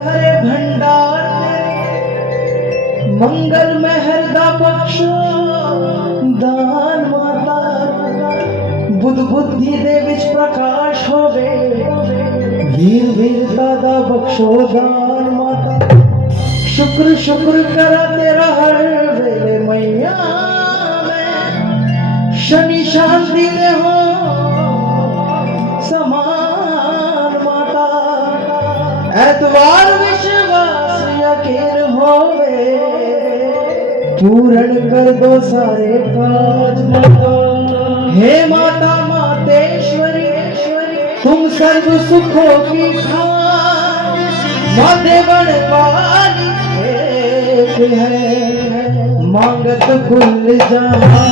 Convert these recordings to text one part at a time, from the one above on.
हरे भंडार तेरे मंगल महर दा बख्शो दान माता बुद्ध बुद्धि दे विच प्रकाश होवे वीर वीरता दा बख्शो दान माता शुक्र शुक्र करा तेरा हर वेले मैया मैं शनि शांति दे हो समान माता ऐतवार विश्वास यकीन होवे पूर्ण कर दो सारे काज माता हे माता मातेश्वरी तुम सर्व सुखों की खान माते बड़ पाली एक है मांगत कुल जहां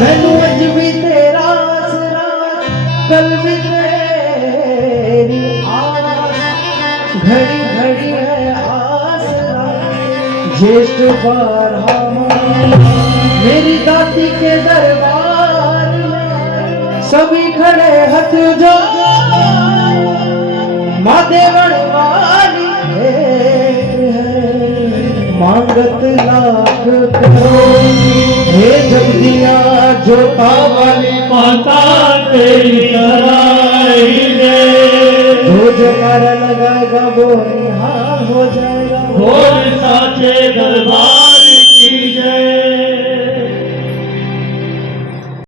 मैनू अज भी तेरा आसरा कल भी तेरी आस घड़ी घड़ी है आसरा ज्येष्ठ बारहा मेरी दाती के दरबार में सभी खड़े हथ जो माते बड़वाली मांगत लाख करो हे जगदिया जोता वाली माता तेरी कराई दे जो जयकारा लगाएगा वो निहाल हो जाएगा बोल साचे दरबार की जय।